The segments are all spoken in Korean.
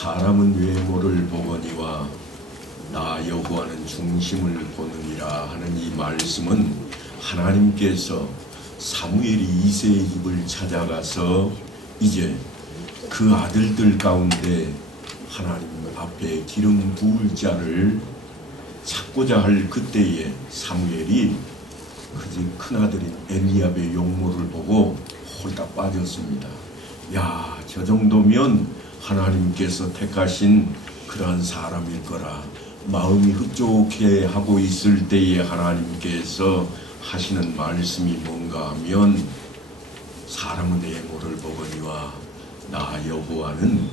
사람은 외모를 보거니와 나 여호와는 중심을 보느니라 하는 이 말씀은 하나님께서 사무엘이 이새의 집을 찾아가서 이제 그 아들들 가운데 하나님 앞에 기름 부을 자를 찾고자 할 그때에 사무엘이 그제 큰아들인 엘리압의 용모를 보고 홀딱 빠졌습니다. 야, 저 정도면 하나님께서 택하신 그러한 사람일 거라. 마음이 흡족해 하고 있을 때에 하나님께서 하시는 말씀이 뭔가 하면 사람은 외모를 보거니와 나 여호와는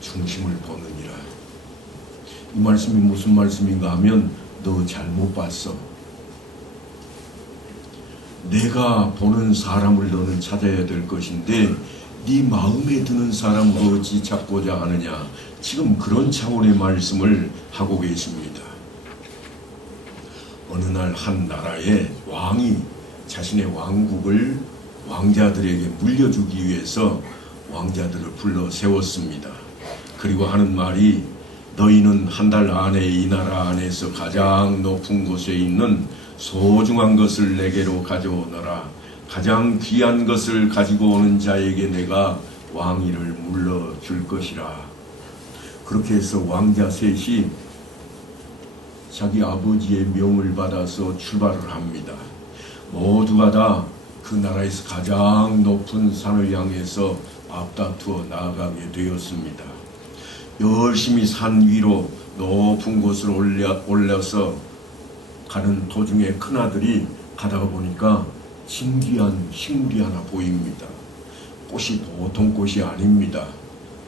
중심을 보느니라. 이 말씀이 무슨 말씀인가 하면 너 잘못 봤어. 내가 보는 사람을 너는 찾아야 될 것인데 네 마음에 드는 사람으로 어찌 찾고자 하느냐. 지금 그런 차원의 말씀을 하고 계십니다. 어느 날 한 나라의 왕이 자신의 왕국을 왕자들에게 물려주기 위해서 왕자들을 불러 세웠습니다. 그리고 하는 말이 너희는 한 달 안에 이 나라 안에서 가장 높은 곳에 있는 소중한 것을 내게로 가져오너라. 가장 귀한 것을 가지고 오는 자에게 내가 왕위를 물려줄 것이라. 그렇게 해서 왕자 셋이 자기 아버지의 명을 받아서 출발을 합니다. 모두가 다 그 나라에서 가장 높은 산을 향해서 앞다투어 나아가게 되었습니다. 열심히 산 위로 높은 곳으로 올려서 가는 도중에 큰아들이 가다가 보니까 신기한 식물이 하나 보입니다. 꽃이 보통 꽃이 아닙니다.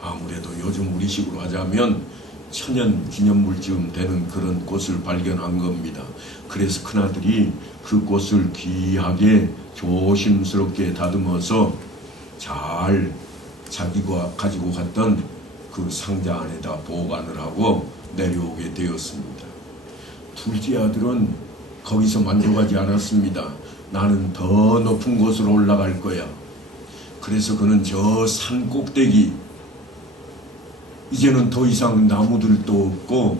아무래도 요즘 우리식으로 하자면 천연 기념물쯤 되는 그런 꽃을 발견한 겁니다. 그래서 큰아들이 그 꽃을 귀하게 조심스럽게 다듬어서 잘 자기가 가지고 갔던 그 상자 안에다 보관을 하고 내려오게 되었습니다. 둘째 아들은 거기서 만족하지 않았습니다. 나는 더 높은 곳으로 올라갈 거야. 그래서 그는 저 산 꼭대기, 이제는 더 이상 나무들도 없고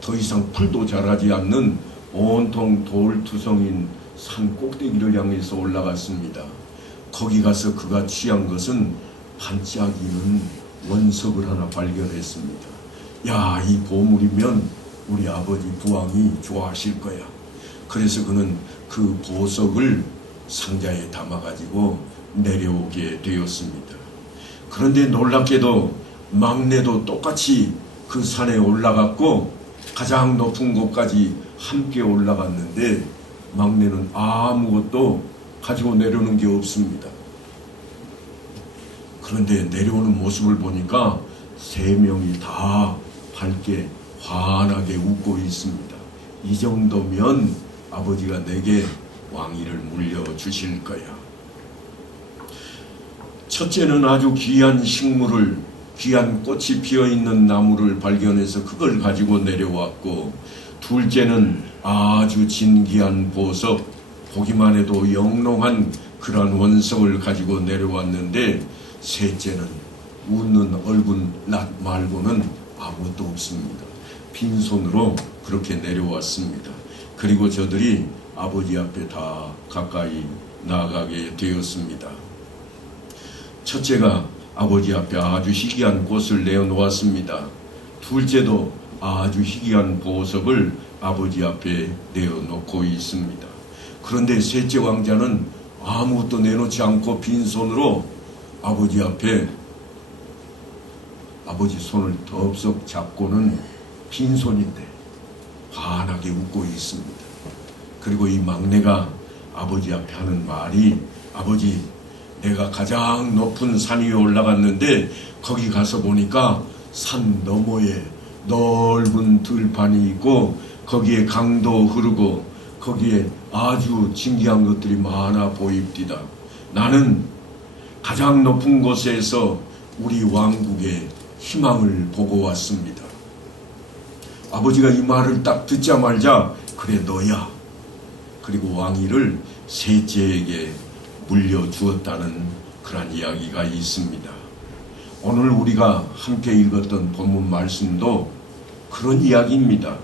더 이상 풀도 자라지 않는 온통 돌투성인 산 꼭대기를 향해서 올라갔습니다. 거기 가서 그가 취한 것은 반짝이는 원석을 하나 발견했습니다. 야, 이 보물이면 우리 아버지 부왕이 좋아하실 거야. 그래서 그는 그 보석을 상자에 담아가지고 내려오게 되었습니다. 그런데 놀랍게도 막내도 똑같이 그 산에 올라갔고 가장 높은 곳까지 함께 올라갔는데 막내는 아무것도 가지고 내려오는 게 없습니다. 그런데 내려오는 모습을 보니까 세 명이 다 밝게 환하게 웃고 있습니다. 이 정도면 아버지가 내게 왕위를 물려주실 거야. 첫째는 아주 귀한 식물을, 귀한 꽃이 피어있는 나무를 발견해서 그걸 가지고 내려왔고, 둘째는 아주 진귀한 보석, 보기만 해도 영롱한 그러한 원석을 가지고 내려왔는데, 셋째는 웃는 얼굴 말고는 아무것도 없습니다. 빈손으로 그렇게 내려왔습니다. 그리고 저들이 아버지 앞에 다 가까이 나아가게 되었습니다. 첫째가 아버지 앞에 아주 희귀한 꽃을 내어놓았습니다. 둘째도 아주 희귀한 보석을 아버지 앞에 내어놓고 있습니다. 그런데 셋째 왕자는 아무것도 내놓지 않고 빈손으로 아버지 앞에 아버지 손을 덥석 잡고는 빈손인데 환하게 웃고 있습니다. 그리고 이 막내가 아버지 앞에 하는 말이, 아버지, 내가 가장 높은 산 위에 올라갔는데 거기 가서 보니까 산 너머에 넓은 들판이 있고 거기에 강도 흐르고 거기에 아주 진귀한 것들이 많아 보입디다. 나는 가장 높은 곳에서 우리 왕국의 희망을 보고 왔습니다. 아버지가 이 말을 딱 듣자마자 그래 너야. 그리고 왕위를 셋째에게 물려주었다는 그런 이야기가 있습니다. 오늘 우리가 함께 읽었던 본문 말씀도 그런 이야기입니다.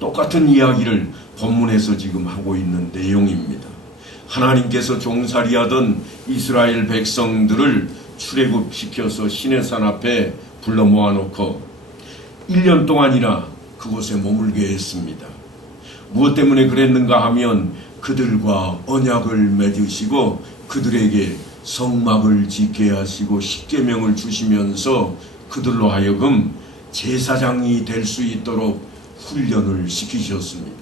똑같은 이야기를 본문에서 지금 하고 있는 내용입니다. 하나님께서 종살이하던 이스라엘 백성들을 출애굽시켜서 시내산 앞에 불러 모아놓고 1년 동안이나 그곳에 머물게 했습니다. 무엇 때문에 그랬는가 하면 그들과 언약을 맺으시고 그들에게 성막을 짓게 하시고 십계명을 주시면서 그들로 하여금 제사장이 될 수 있도록 훈련을 시키셨습니다.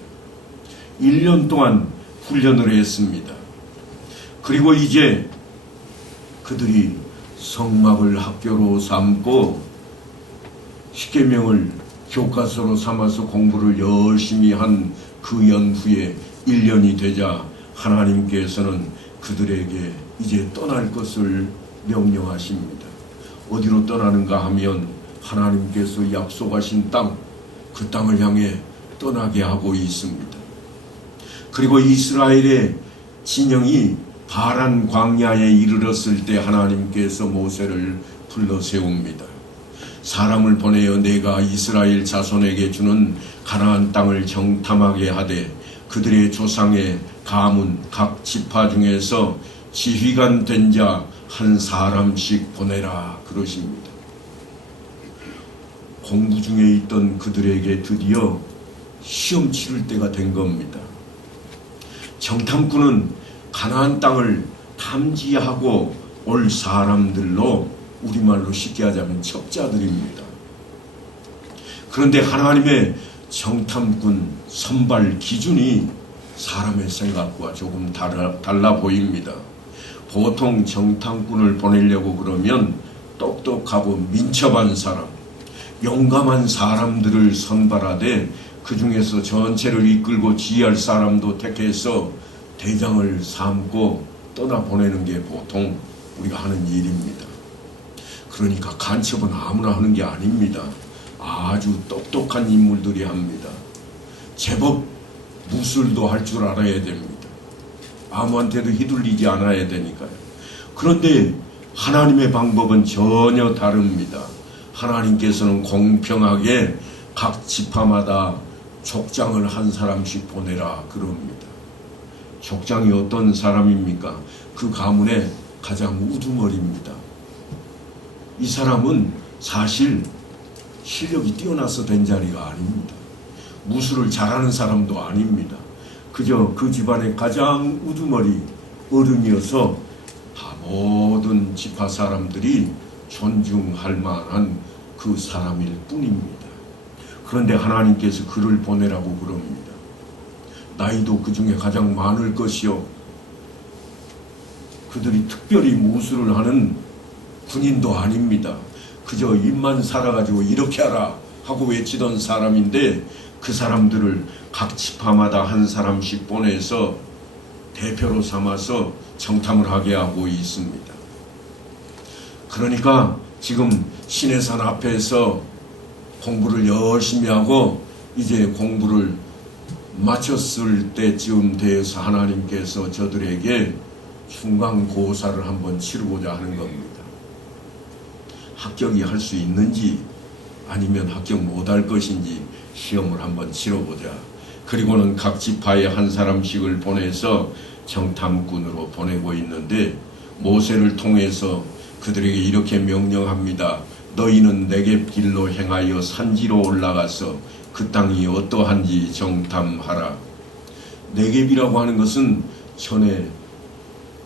1년 동안 훈련을 했습니다. 그리고 이제 그들이 성막을 학교로 삼고 십계명을 교과서로 삼아서 공부를 열심히 한 그 연후에 1년이 되자 하나님께서는 그들에게 이제 떠날 것을 명령하십니다. 어디로 떠나는가 하면 하나님께서 약속하신 땅, 그 땅을 향해 떠나게 하고 있습니다. 그리고 이스라엘의 진영이 바란 광야에 이르렀을 때 하나님께서 모세를 불러 세웁니다. 사람을 보내어 내가 이스라엘 자손에게 주는 가나안 땅을 정탐하게 하되 그들의 조상의 가문 각 지파 중에서 지휘관 된 자 한 사람씩 보내라 그러십니다. 공부 중에 있던 그들에게 드디어 시험 치를 때가 된 겁니다. 정탐꾼은 가나안 땅을 탐지하고 올 사람들로 우리말로 쉽게 하자면 첩자들입니다. 그런데 하나님의 정탐꾼 선발 기준이 사람의 생각과 조금 달라 보입니다. 보통 정탐꾼을 보내려고 그러면 똑똑하고 민첩한 사람, 용감한 사람들을 선발하되 그 중에서 전체를 이끌고 지휘할 사람도 택해서 대장을 삼고 떠나보내는 게 보통 우리가 하는 일입니다. 그러니까 간첩은 아무나 하는 게 아닙니다. 아주 똑똑한 인물들이 합니다. 제법 무술도 할 줄 알아야 됩니다. 아무한테도 휘둘리지 않아야 되니까요. 그런데 하나님의 방법은 전혀 다릅니다. 하나님께서는 공평하게 각 지파마다 족장을 한 사람씩 보내라 그럽니다. 족장이 어떤 사람입니까? 그 가문의 가장 우두머리입니다. 이 사람은 사실 실력이 뛰어나서 된 자리가 아닙니다. 무술을 잘하는 사람도 아닙니다. 그저 그 집안의 가장 우두머리 어른이어서 다 모든 지파 사람들이 존중할 만한 그 사람일 뿐입니다. 그런데 하나님께서 그를 보내라고 그럽니다. 나이도 그 중에 가장 많을 것이요. 그들이 특별히 무술을 하는 군인도 아닙니다. 그저 입만 살아가지고 이렇게 하라 하고 외치던 사람인데 그 사람들을 각 지파마다 한 사람씩 보내서 대표로 삼아서 정탐을 하게 하고 있습니다. 그러니까 지금 시내산 앞에서 공부를 열심히 하고 이제 공부를 마쳤을 때쯤 되어서 하나님께서 저들에게 중간고사를 한번 치르고자 하는 겁니다. 합격이 할 수 있는지 아니면 합격 못할 것인지 시험을 한번 치러보자. 그리고는 각 지파에 한 사람씩을 보내서 정탐꾼으로 보내고 있는데 모세를 통해서 그들에게 이렇게 명령합니다. 너희는 네겝 길로 행하여 산지로 올라가서 그 땅이 어떠한지 정탐하라. 네겝이라고 하는 것은 전에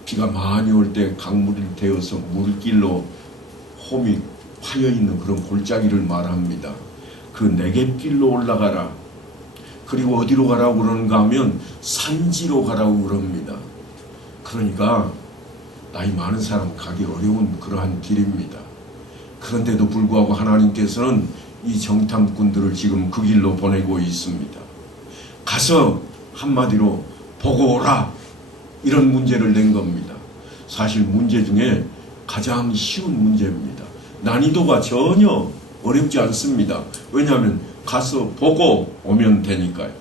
비가 많이 올 때 강물이 되어서 물길로 홈이 파여있는 그런 골짜기를 말합니다. 그 네겝길로 올라가라. 그리고 어디로 가라고 그러는가 하면 산지로 가라고 그럽니다. 그러니까 나이 많은 사람 가기 어려운 그러한 길입니다. 그런데도 불구하고 하나님께서는 이 정탐꾼들을 지금 그 길로 보내고 있습니다. 가서 한마디로 보고 오라 이런 문제를 낸 겁니다. 사실 문제 중에 가장 쉬운 문제입니다. 난이도가 전혀 어렵지 않습니다. 왜냐하면 가서 보고 오면 되니까요.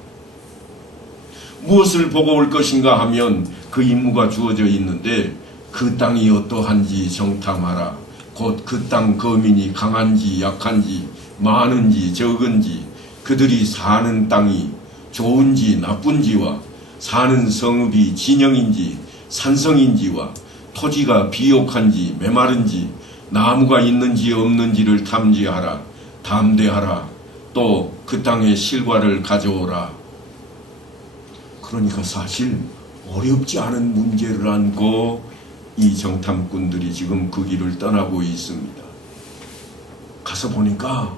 무엇을 보고 올 것인가 하면 그 임무가 주어져 있는데 그 땅이 어떠한지 정탐하라. 곧 그 땅 거민이 강한지 약한지 많은지 적은지 그들이 사는 땅이 좋은지 나쁜지와 사는 성읍이 진영인지 산성인지와 토지가 비옥한지 메마른지 나무가 있는지 없는지를 탐지하라. 담대하라. 또 그 땅의 실과를 가져오라. 그러니까 사실 어렵지 않은 문제를 안고 이 정탐꾼들이 지금 그 길을 떠나고 있습니다. 가서 보니까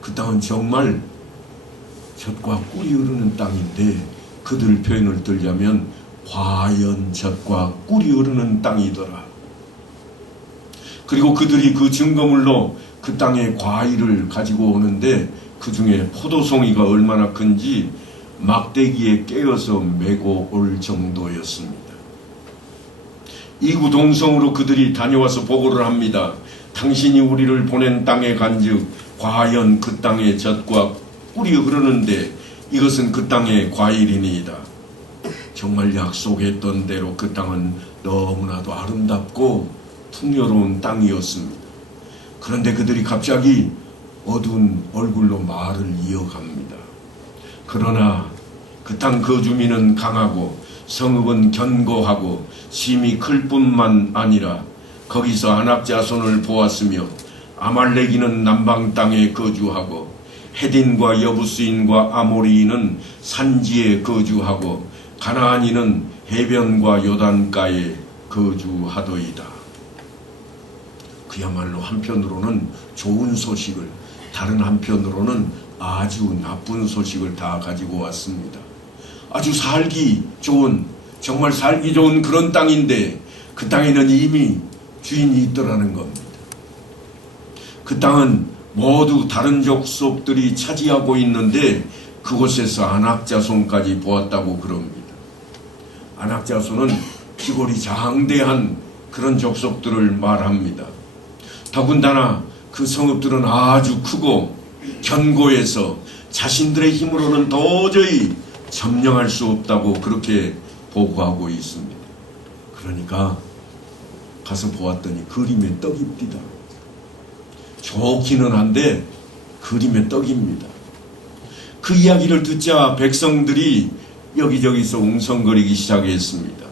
그 땅은 정말 젖과 꿀이 흐르는 땅인데 그들 표현을 들자면 과연 젖과 꿀이 흐르는 땅이더라. 그리고 그들이 그 증거물로 그 땅의 과일을 가지고 오는데 그 중에 포도송이가 얼마나 큰지 막대기에 깨어서 메고 올 정도였습니다. 이구동성으로 그들이 다녀와서 보고를 합니다. 당신이 우리를 보낸 땅에 간즉 과연 그 땅의 젖과 꿀이 흐르는데 이것은 그 땅의 과일이니이다. 정말 약속했던 대로 그 땅은 너무나도 아름답고 풍요로운 땅이었습니다. 그런데 그들이 갑자기 어두운 얼굴로 말을 이어갑니다. 그러나 그 땅 거주민은 강하고 성읍은 견고하고 심이 클 뿐만 아니라 거기서 아낙 자손을 보았으며 아말렉이는 남방 땅에 거주하고 헤딘과 여부스인과 아모리인은 산지에 거주하고 가나안인은 해변과 요단가에 거주하더이다. 그야말로 한편으로는 좋은 소식을, 다른 한편으로는 아주 나쁜 소식을 다 가지고 왔습니다. 아주 살기 좋은, 정말 살기 좋은 그런 땅인데 그 땅에는 이미 주인이 있더라는 겁니다. 그 땅은 모두 다른 족속들이 차지하고 있는데 그곳에서 아낙 자손까지 보았다고 그럽니다. 아낙 자손은 기골이 장대한 그런 족속들을 말합니다. 더군다나 그 성읍들은 아주 크고 견고해서 자신들의 힘으로는 도저히 점령할 수 없다고 그렇게 보고하고 있습니다. 그러니까 가서 보았더니 그림의 떡입니다. 좋기는 한데 그림의 떡입니다. 그 이야기를 듣자 백성들이 여기저기서 웅성거리기 시작했습니다.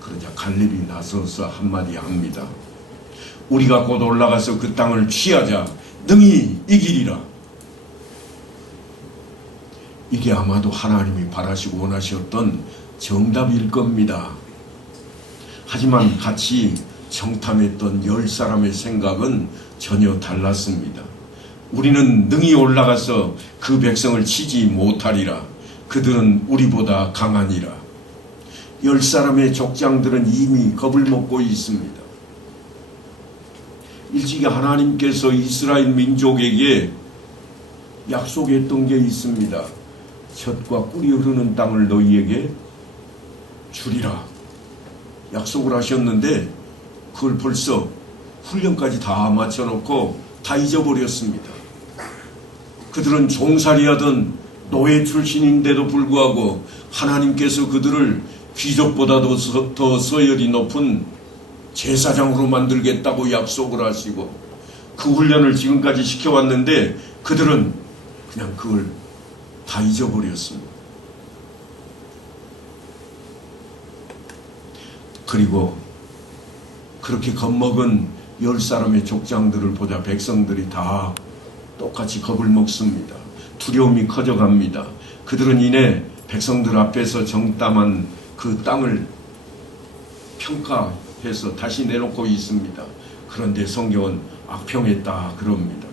그러자 갈렙이 나서서 한마디 합니다. 우리가 곧 올라가서 그 땅을 취하자. 능히 이기리라. 이게 아마도 하나님이 바라시고 원하셨던 정답일 겁니다. 하지만 같이 정탐했던 10사람의 생각은 전혀 달랐습니다. 우리는 능히 올라가서 그 백성을 치지 못하리라. 그들은 우리보다 강하니라. 10사람의 족장들은 이미 겁을 먹고 있습니다. 일찍이 하나님께서 이스라엘 민족에게 약속했던 게 있습니다. 젖과 꿀이 흐르는 땅을 너희에게 주리라. 약속을 하셨는데 그걸 벌써 훈련까지 다 맞춰놓고 다 잊어버렸습니다. 그들은 종살이하던 노예 출신인데도 불구하고 하나님께서 그들을 귀족보다도 더 서열이 높은 제사장으로 만들겠다고 약속을 하시고 그 훈련을 지금까지 시켜왔는데 그들은 그냥 그걸 다 잊어버렸습니다. 그리고 그렇게 겁먹은 10사람의 족장들을 보자 백성들이 다 똑같이 겁을 먹습니다. 두려움이 커져갑니다. 그들은 이내 백성들 앞에서 정탐한 그 땅을 평가해서 다시 내놓고 있습니다. 그런데 성경은 악평했다 그럽니다.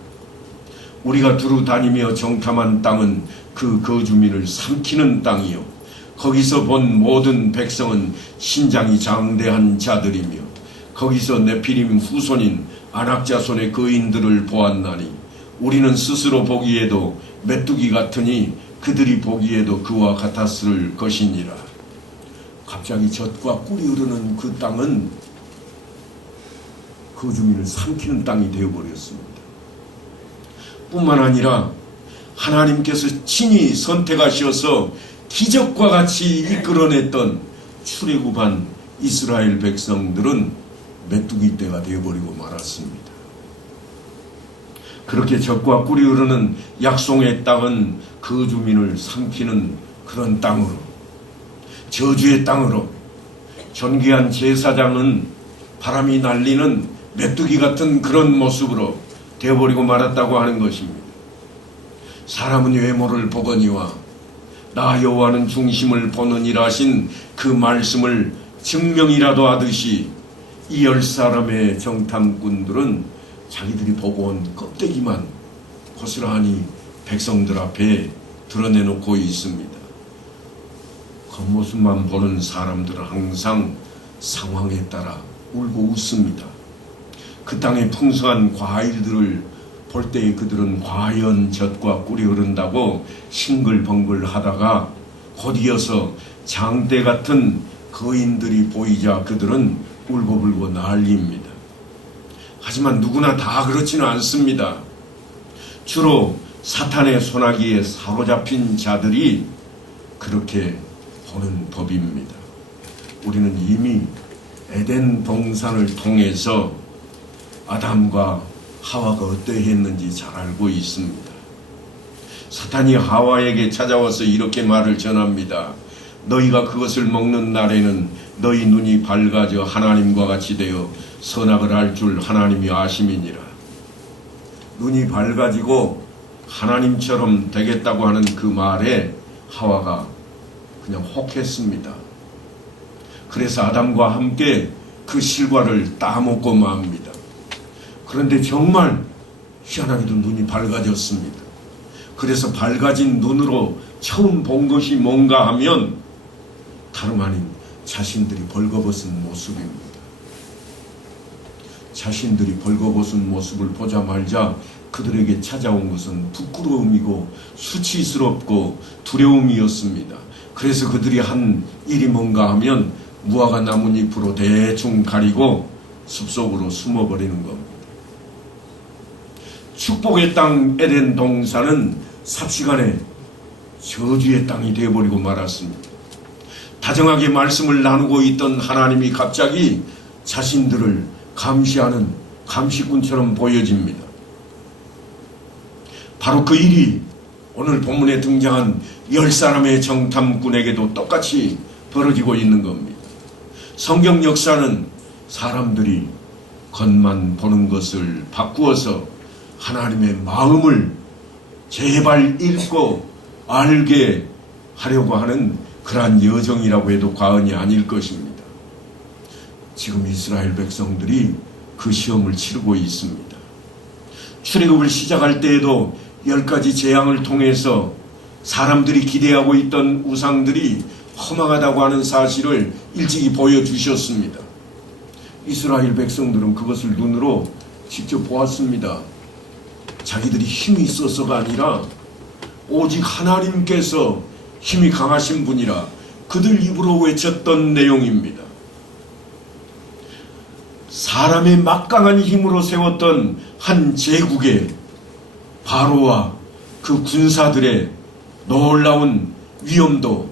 우리가 두루 다니며 정탐한 땅은 그 거주민을 삼키는 땅이요 거기서 본 모든 백성은 신장이 장대한 자들이며 거기서 네피림 후손인 아낙 자손의 거인들을 보았나니 우리는 스스로 보기에도 메뚜기 같으니 그들이 보기에도 그와 같았을 것이니라. 갑자기 젖과 꿀이 흐르는 그 땅은 거주민을 삼키는 땅이 되어버렸습니다. 뿐만 아니라 하나님께서 친히 선택하셔서 기적과 같이 이끌어냈던 출애굽한 이스라엘 백성들은 메뚜기 떼가 되어버리고 말았습니다. 그렇게 젖과 꿀이 흐르는 약속의 땅은 그 주민을 삼키는 그런 땅으로, 저주의 땅으로, 존귀한 제사장은 바람이 날리는 메뚜기 같은 그런 모습으로 되어버리고 말았다고 하는 것입니다. 사람은 외모를 보거니와 나 여호와는 중심을 보느니라 하신 그 말씀을 증명이라도 하듯이 이 10사람의 정탐꾼들은 자기들이 보고 온 껍데기만 고스란히 백성들 앞에 드러내놓고 있습니다. 겉모습만 보는 사람들은 항상 상황에 따라 울고 웃습니다. 그 땅의 풍성한 과일들을 볼 때에 그들은 과연 젖과 꿀이 흐른다고 싱글벙글 하다가 곧이어서 장대 같은 거인들이 보이자 그들은 울고불고 난리입니다. 하지만 누구나 다 그렇지는 않습니다. 주로 사탄의 소나기에 사로잡힌 자들이 그렇게 보는 법입니다. 우리는 이미 에덴 동산을 통해서 아담과 하와가 어떠했는지 잘 알고 있습니다. 사탄이 하와에게 찾아와서 이렇게 말을 전합니다. 너희가 그것을 먹는 날에는 너희 눈이 밝아져 하나님과 같이 되어 선악을 알 줄 하나님이 아심이니라. 눈이 밝아지고 하나님처럼 되겠다고 하는 그 말에 하와가 그냥 혹했습니다. 그래서 아담과 함께 그 실과를 따먹고 맙니다. 그런데 정말 희한하게도 눈이 밝아졌습니다. 그래서 밝아진 눈으로 처음 본 것이 뭔가 하면 다름 아닌 자신들이 벌거벗은 모습입니다. 자신들이 벌거벗은 모습을 보자마자 그들에게 찾아온 것은 부끄러움이고 수치스럽고 두려움이었습니다. 그래서 그들이 한 일이 뭔가 하면 무화과 나뭇잎으로 대충 가리고 숲속으로 숨어버리는 겁니다. 축복의 땅 에덴 동산은 삽시간에 저주의 땅이 되어버리고 말았습니다. 다정하게 말씀을 나누고 있던 하나님이 갑자기 자신들을 감시하는 감시꾼처럼 보여집니다. 바로 그 일이 오늘 본문에 등장한 10사람의 정탐꾼에게도 똑같이 벌어지고 있는 겁니다. 성경 역사는 사람들이 겉만 보는 것을 바꾸어서 하나님의 마음을 제발 읽고 알게 하려고 하는 그러한 여정이라고 해도 과언이 아닐 것입니다. 지금 이스라엘 백성들이 그 시험을 치르고 있습니다. 출애굽을 시작할 때에도 10가지 재앙을 통해서 사람들이 기대하고 있던 우상들이 허망하다고 하는 사실을 일찍이 보여주셨습니다. 이스라엘 백성들은 그것을 눈으로 직접 보았습니다. 자기들이 힘이 있어서가 아니라 오직 하나님께서 힘이 강하신 분이라 그들 입으로 외쳤던 내용입니다. 사람의 막강한 힘으로 세웠던 한 제국의 바로와 그 군사들의 놀라운 위엄도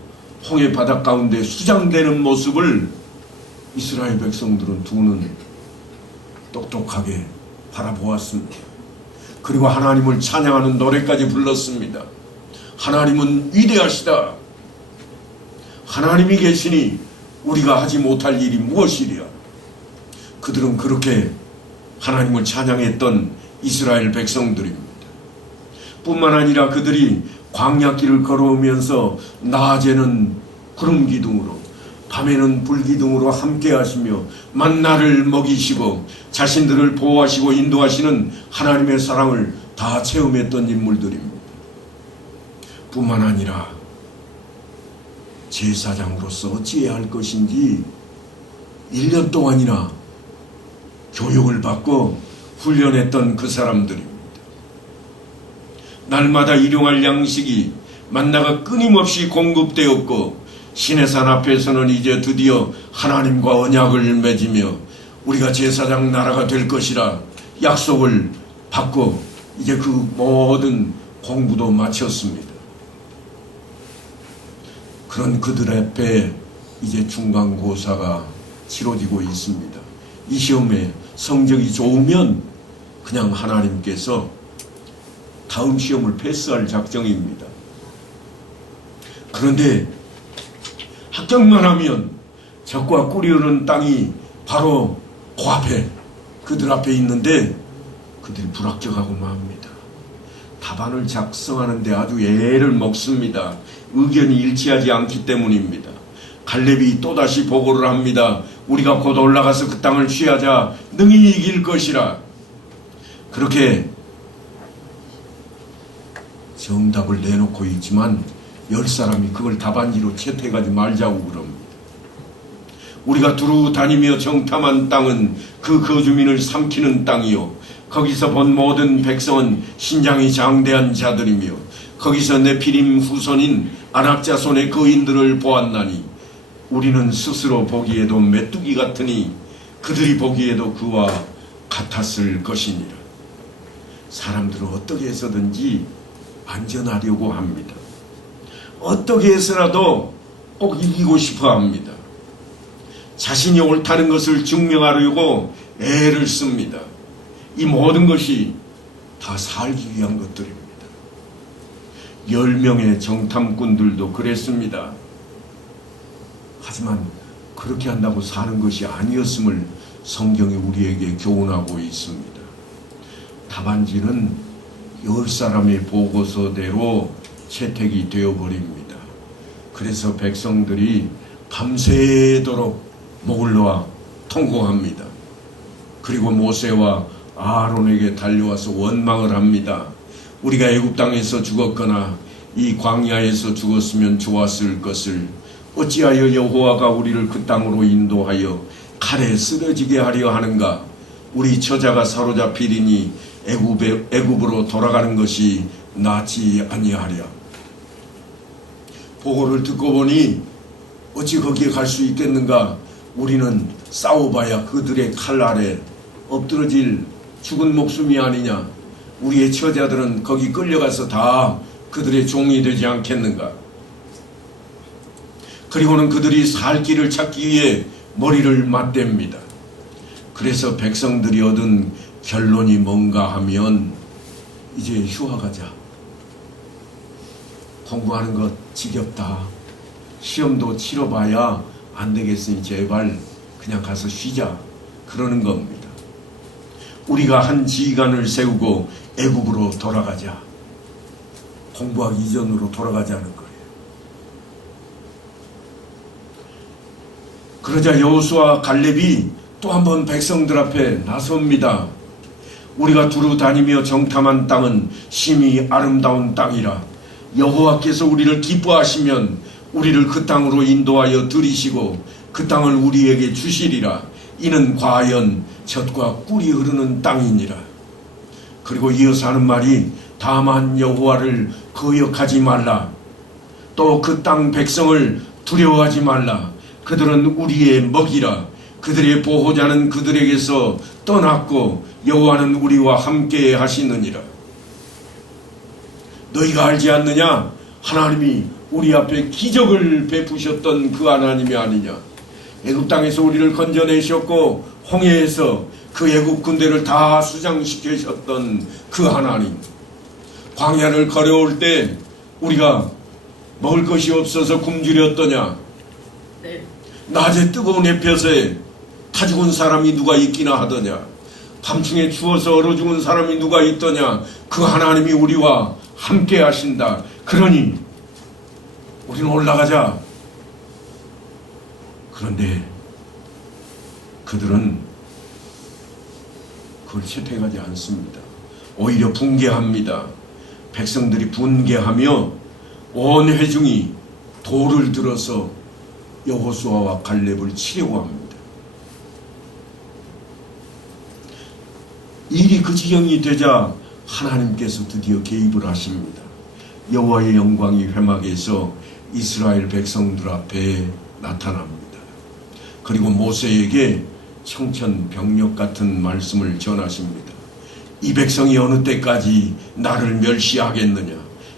홍해 바다 가운데 수장되는 모습을 이스라엘 백성들은 두 눈 똑똑하게 바라보았습니다. 그리고 하나님을 찬양하는 노래까지 불렀습니다. 하나님은 위대하시다. 하나님이 계시니 우리가 하지 못할 일이 무엇이랴. 그들은 그렇게 하나님을 찬양했던 이스라엘 백성들입니다. 뿐만 아니라 그들이 광야길을 걸어오면서 낮에는 구름 기둥으로 밤에는 불 기둥으로 함께 하시며 만나를 먹이시고 자신들을 보호하시고 인도하시는 하나님의 사랑을 다 체험했던 인물들입니다. 뿐만 아니라 제사장으로서 어찌해야 할 것인지 1년 동안이나 교육을 받고 훈련했던 그 사람들입니다. 날마다 일용할 양식이 만나가 끊임없이 공급되었고 시내산 앞에서는 이제 드디어 하나님과 언약을 맺으며 우리가 제사장 나라가 될 것이라 약속을 받고 이제 그 모든 공부도 마쳤습니다. 그런 그들 앞에 이제 중간고사가 치러지고 있습니다. 이 시험에 성적이 좋으면 그냥 하나님께서 다음 시험을 패스할 작정입니다. 그런데 합격만 하면 적과 꿀이 흐르는 땅이 바로 코앞에 그들 앞에 있는데 그들이 불합격하고 맙니다. 답안을 작성하는데 아주 애를 먹습니다. 의견이 일치하지 않기 때문입니다. 갈렙이 또다시 보고를 합니다. 우리가 곧 올라가서 그 땅을 취하자. 능히 이길 것이라. 그렇게 정답을 내놓고 있지만 10사람이 그걸 답안지로 채택하지 말자고 그럽니다. 우리가 두루 다니며 정탐한 땅은 그 거주민을 삼키는 땅이요 거기서 본 모든 백성은 신장이 장대한 자들이며 거기서 네피림 후손인 아낙 자손의 거인들을 보았나니 우리는 스스로 보기에도 메뚜기 같으니 그들이 보기에도 그와 같았을 것이니라. 사람들은 어떻게 해서든지 안전하려고 합니다. 어떻게 해서라도 꼭 이기고 싶어 합니다. 자신이 옳다는 것을 증명하려고 애를 씁니다. 이 모든 것이 다 살기 위한 것들입니다. 10명의 정탐꾼들도 그랬습니다. 하지만 그렇게 한다고 사는 것이 아니었음을 성경이 우리에게 교훈하고 있습니다. 답안지는 10사람의 보고서대로 채택이 되어버립니다. 그래서 백성들이 밤새도록 목을 놓아 통곡합니다. 그리고 모세와 아론에게 달려와서 원망을 합니다. 우리가 애굽 땅에서 죽었거나 이 광야에서 죽었으면 좋았을 것을 어찌하여 여호와가 우리를 그 땅으로 인도하여 칼에 쓰러지게 하려 하는가? 우리 처자가 사로잡히리니 애굽으로 돌아가는 것이 낫지 아니하랴. 보고를 듣고 보니 어찌 거기에 갈 수 있겠는가? 우리는 싸워봐야 그들의 칼 아래 엎드러질 죽은 목숨이 아니냐. 우리의 처자들은 거기 끌려가서 다 그들의 종이 되지 않겠는가. 그리고는 그들이 살 길을 찾기 위해 머리를 맞댑니다. 그래서 백성들이 얻은 결론이 뭔가 하면 이제 휴학하자. 공부하는 것 지겹다. 시험도 치러봐야 안 되겠으니 제발 그냥 가서 쉬자. 그러는 겁니다. 우리가 한 지휘관을 세우고 애굽으로 돌아가자. 공부하기 이전으로 돌아가자는 거예요. 그러자 여호수아와 갈렙이 또 한 번 백성들 앞에 나섭니다. 우리가 두루 다니며 정탐한 땅은 심히 아름다운 땅이라. 여호와께서 우리를 기뻐하시면 우리를 그 땅으로 인도하여 들이시고 그 땅을 우리에게 주시리라. 이는 과연 젖과 꿀이 흐르는 땅이니라. 그리고 이어서 하는 말이 다만 여호와를 거역하지 말라. 또 그 땅 백성을 두려워하지 말라. 그들은 우리의 먹이라. 그들의 보호자는 그들에게서 떠났고 여호와는 우리와 함께 하시느니라. 너희가 알지 않느냐? 하나님이 우리 앞에 기적을 베푸셨던 그 하나님이 아니냐. 애굽 땅에서 우리를 건져내셨고 홍해에서 그 애굽 군대를 다 수장시키셨던 그 하나님. 광야를 걸어올 때 우리가 먹을 것이 없어서 굶주렸더냐? 네. 낮에 뜨거운 햇볕에 타 죽은 사람이 누가 있기나 하더냐? 밤중에 추워서 얼어 죽은 사람이 누가 있더냐? 그 하나님이 우리와 함께 하신다. 그러니 우리는 올라가자. 그런데 그들은 그걸 채택하지 않습니다. 오히려 분개합니다. 백성들이 분개하며 온 회중이 돌을 들어서 여호수아와 갈렙을 치려고 합니다. 일이 그 지경이 되자 하나님께서 드디어 개입을 하십니다. 여호와의 영광이 회막에서 이스라엘 백성들 앞에 나타납니다. 그리고 모세에게 청천벽력 같은 말씀을 전하십니다. 이 백성이 어느 때까지 나를 멸시하겠느냐?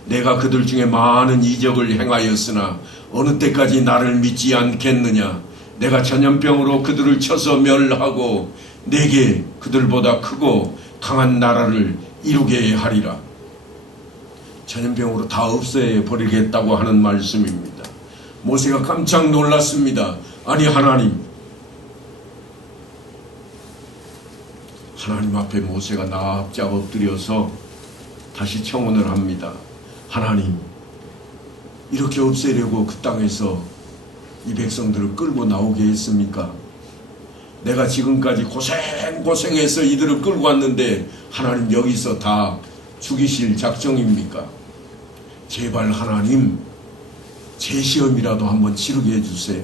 내가 그들 중에 많은 이적을 행하였으나 어느 때까지 나를 믿지 않겠느냐? 내가 전염병으로 그들을 쳐서 멸하고 내게 그들보다 크고 강한 나라를 이루게 하리라. 전염병으로 다 없애버리겠다고 하는 말씀입니다. 모세가 깜짝 놀랐습니다. 아니 하나님 앞에 모세가 납작 엎드려서 다시 청원을 합니다. 하나님, 이렇게 없애려고 그 땅에서 이 백성들을 끌고 나오게 했습니까? 내가 지금까지 고생해서 이들을 끌고 왔는데 하나님 여기서 다 죽이실 작정입니까? 제발 하나님 제 시험이라도 한번 치르게 해주세요.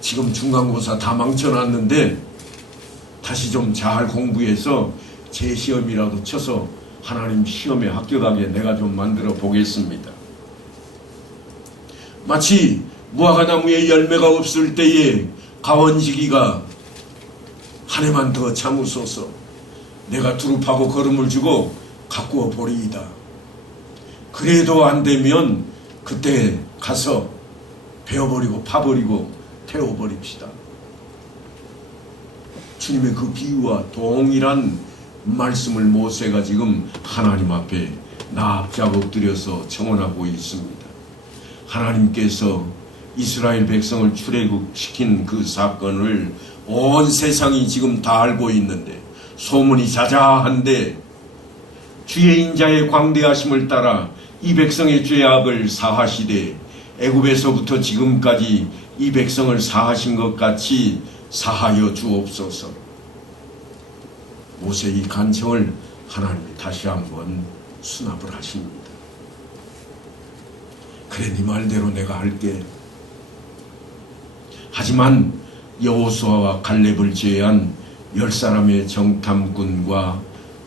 지금 중간고사 다 망쳐놨는데 다시 좀 잘 공부해서 제 시험이라도 쳐서 하나님 시험에 합격하게 내가 좀 만들어 보겠습니다. 마치 무화과나무에 열매가 없을 때에 가원지기가 한 해만 더 참으소서 내가 두릅하고 거름을 주고 가꾸어 보리이다. 그래도 안 되면 그때 가서 베어버리고 파버리고 태워버립시다. 주님의 그 비유와 동일한 말씀을 모세가 지금 하나님 앞에 납작 엎드려서 청원하고 있습니다. 하나님께서 이스라엘 백성을 출애굽시킨 그 사건을 온 세상이 지금 다 알고 있는데 소문이 자자한데 주의 인자의 광대하심을 따라 이 백성의 죄악을 사하시되 애굽에서부터 지금까지 이 백성을 사하신 것 같이 사하여 주옵소서. 모세의 간청을 하나님이 다시 한번 수납을 하십니다. 그래 네 말대로 내가 할게. 하지만 여호수아와 갈렙을 제외한 10사람의 정탐꾼과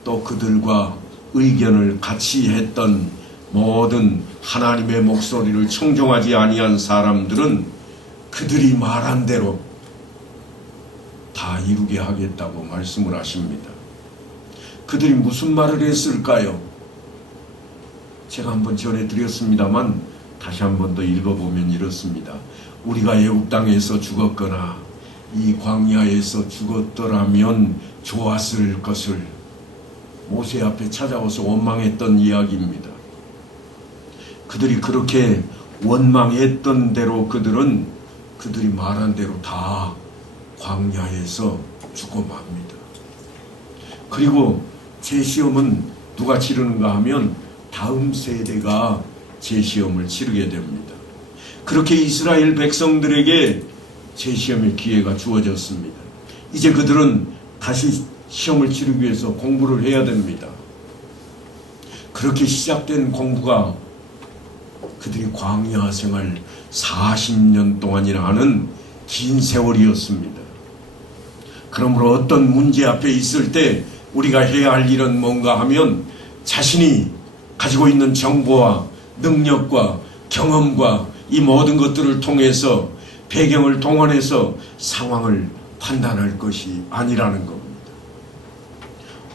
또 그들과 의견을 같이 했던 모든 하나님의 목소리를 청종하지 아니한 사람들은 그들이 말한 대로 다 이루게 하겠다고 말씀을 하십니다. 그들이 무슨 말을 했을까요? 제가 한번 전해드렸습니다만 다시 한번 더 읽어보면 이렇습니다. 우리가 애굽 땅에서 죽었거나 이 광야에서 죽었더라면 좋았을 것을 모세 앞에 찾아와서 원망했던 이야기입니다. 그들이 그렇게 원망했던 대로 그들이 말한 대로 다 광야에서 죽고 맙니다. 그리고 제 시험은 누가 치르는가 하면 다음 세대가 제 시험을 치르게 됩니다. 그렇게 이스라엘 백성들에게 제 시험의 기회가 주어졌습니다. 이제 그들은 다시 시험을 치르기 위해서 공부를 해야 됩니다. 그렇게 시작된 공부가 그들이 광야 생활 40년 동안이나 하는 긴 세월이었습니다. 그러므로 어떤 문제 앞에 있을 때 우리가 해야 할 일은 뭔가 하면 자신이 가지고 있는 정보와 능력과 경험과 이 모든 것들을 통해서 배경을 동원해서 상황을 판단할 것이 아니라는 겁니다.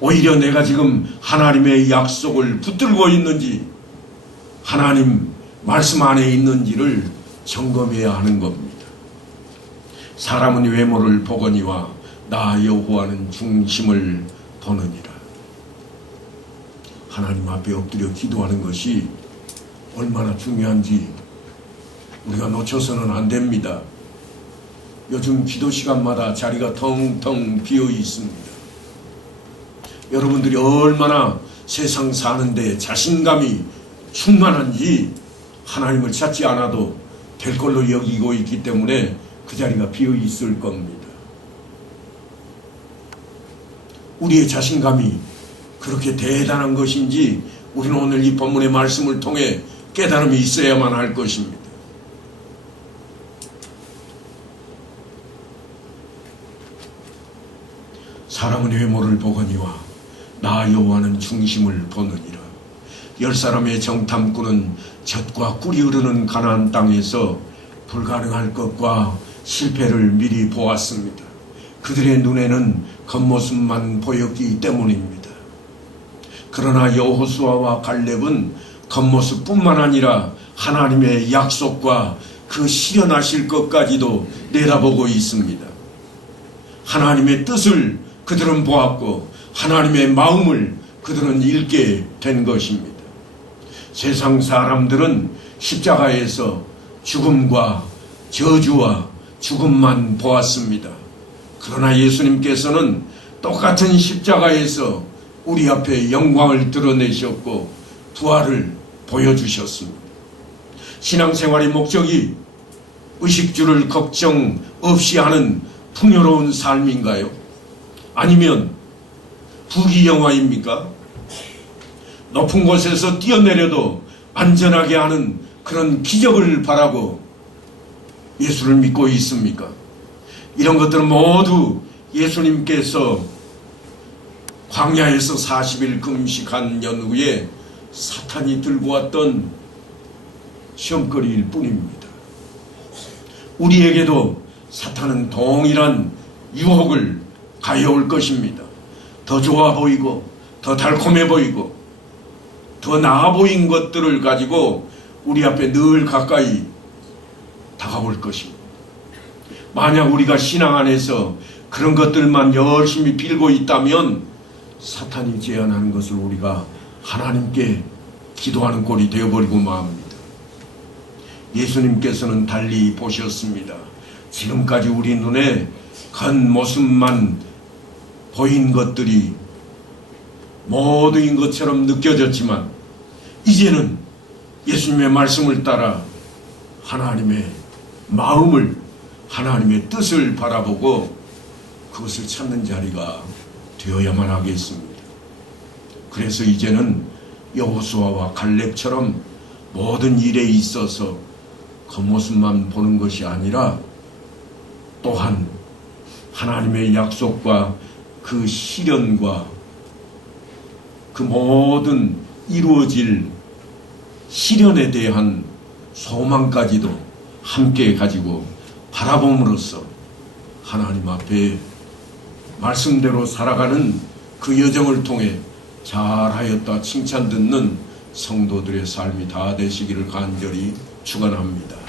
오히려 내가 지금 하나님의 약속을 붙들고 있는지 하나님 말씀 안에 있는지를 점검해야 하는 겁니다. 사람은 외모를 보거니와 나 여호와는 중심을 보느니라. 하나님 앞에 엎드려 기도하는 것이 얼마나 중요한지 우리가 놓쳐서는 안 됩니다. 요즘 기도 시간마다 자리가 텅텅 비어 있습니다. 여러분들이 얼마나 세상 사는데 자신감이 충만한지 하나님을 찾지 않아도 될 걸로 여기고 있기 때문에 그 자리가 비어 있을 겁니다. 우리의 자신감이 그렇게 대단한 것인지 우리는 오늘 이 본문의 말씀을 통해 깨달음이 있어야만 할 것입니다. 사람은 외모를 보거니와 나 여호와는 중심을 보느니라. 10사람의 정탐꾼은 젖과 꿀이 흐르는 가나안 땅에서 불가능할 것과 실패를 미리 보았습니다. 그들의 눈에는 겉모습만 보였기 때문입니다. 그러나 여호수아와 갈렙은 겉모습뿐만 아니라 하나님의 약속과 그 실현하실 것까지도 내다보고 있습니다. 하나님의 뜻을 그들은 보았고 하나님의 마음을 그들은 읽게 된 것입니다. 세상 사람들은 십자가에서 죽음과 저주와 죽음만 보았습니다. 그러나 예수님께서는 똑같은 십자가에서 우리 앞에 영광을 드러내셨고 부활을 보여주셨습니다. 신앙생활의 목적이 의식주를 걱정 없이 하는 풍요로운 삶인가요? 아니면 부귀영화입니까? 높은 곳에서 뛰어내려도 안전하게 하는 그런 기적을 바라고 예수를 믿고 있습니까? 이런 것들은 모두 예수님께서 광야에서 40일 금식한 연후에 사탄이 들고 왔던 시험거리일 뿐입니다. 우리에게도 사탄은 동일한 유혹을 가해올 것입니다. 더 좋아 보이고 더 달콤해 보이고 더 나아 보인 것들을 가지고 우리 앞에 늘 가까이 다가올 것입니다. 만약 우리가 신앙 안에서 그런 것들만 열심히 빌고 있다면 사탄이 제안하는 것을 우리가 하나님께 기도하는 꼴이 되어버리고 맙니다. 예수님께서는 달리 보셨습니다. 지금까지 우리 눈에 겉모습만 보인 것들이 모두인 것처럼 느껴졌지만 이제는 예수님의 말씀을 따라 하나님의 마음을, 하나님의 뜻을 바라보고 그것을 찾는 자리가 되어야만 하겠습니다. 그래서 이제는 여호수아와 갈렙처럼 모든 일에 있어서 겉모습만 보는 것이 아니라 또한 하나님의 약속과 그 실현과 그 모든 이루어질 실현에 대한 소망까지도 함께 가지고 바라봄으로써 하나님 앞에 말씀대로 살아가는 그 여정을 통해 잘하였다 칭찬 듣는 성도들의 삶이 다 되시기를 간절히 축원합니다.